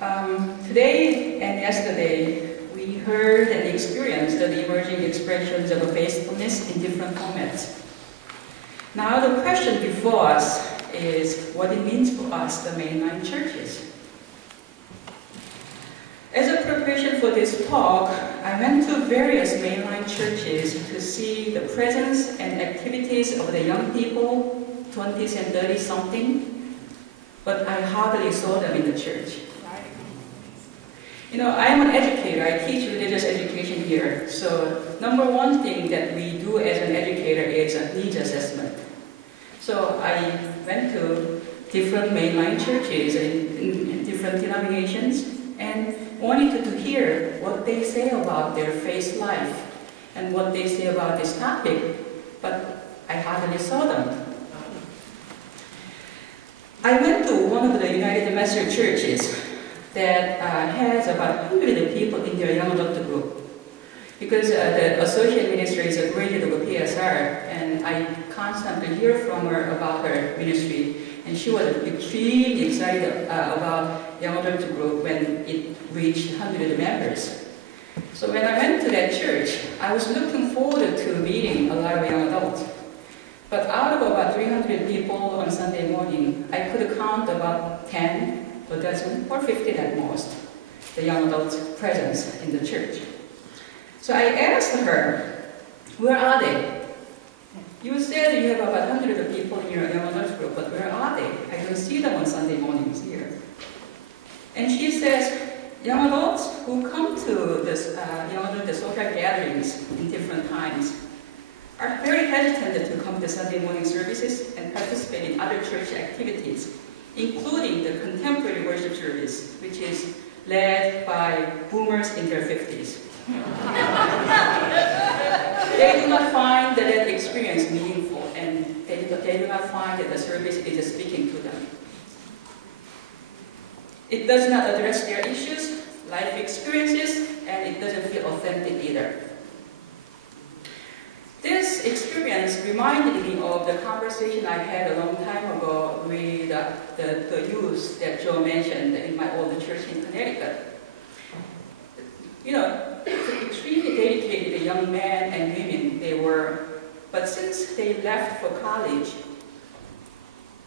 Today and yesterday, we heard and experienced the emerging expressions of faithfulness in different formats. Now the question before us is what it means for us, the mainline churches. As a preparation for this talk, I went to various mainline churches to see the presence and activities of the young people, 20s and 30-something, but I hardly saw them in the church. You know, I'm an educator. I teach religious education here. So number one thing that we do as an educator is a needs assessment. So I went to different mainline churches in different denominations and wanted to hear what they say about their faith life and what they say about this topic, but I hardly saw them. I went to one of the United Methodist churches that has about 100 people in their young adult group. Because the associate minister is a graduate of a PSR, and I constantly hear from her about her ministry, and she was extremely excited about young adult group when it reached 100 members. So when I went to that church, I was looking forward to meeting a lot of young adults. But out of about 300 people on Sunday morning, I could count about 10, a dozen, or 15 at most, the young adults' presence in the church. So I asked her, where are they? You said you have about 100 people in your young adults group, but where are they? I don't see them on Sunday mornings here. And she says, young adults who come to this, the social gatherings in different times are very hesitant to come to Sunday morning services and participate in other church activities, including the contemporary worship service, which is led by boomers in their 50s. They do not find that experience meaningful, and they do not find that the service is speaking to them. It does not address their issues, life experiences, and it doesn't feel authentic either. This experience reminded me of the conversation I had a long time ago with the youth that Joe mentioned in my old church in Connecticut. You know, extremely dedicated young men and women they were, but since they left for college,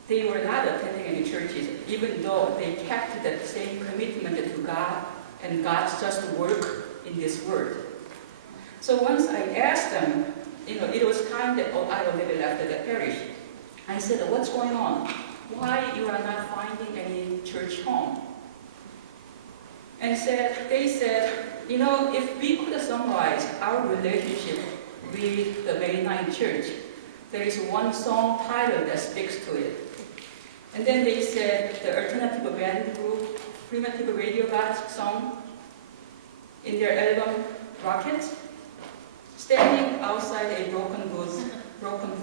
they were not attending any churches, even though they kept that same commitment to God and God's just work in this world. So once I asked them, you know, it was time that I already left the parish. I said, what's going on? Why you are not finding any church home? And they said, you know, if we could summarize our relationship with the mainline church, there is one song title that speaks to it. And then they said the alternative band group, Primitive Radio God song, in their album Rockets, standing outside a broken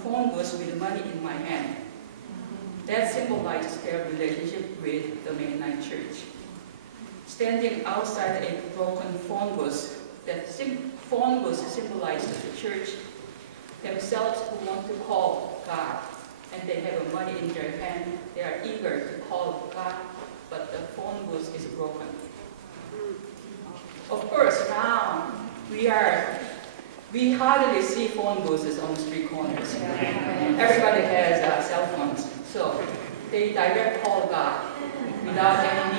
phone booth with money in my hand. That symbolizes their relationship with the mainline church. Standing outside a broken phone booth, that phone booth symbolizes the church themselves who want to call God, and they have money in their hand. They are eager to call God, but the phone booth is broken. Of course, now we hardly see phone booths on street corners. Everybody has cell phones, so they direct call God without any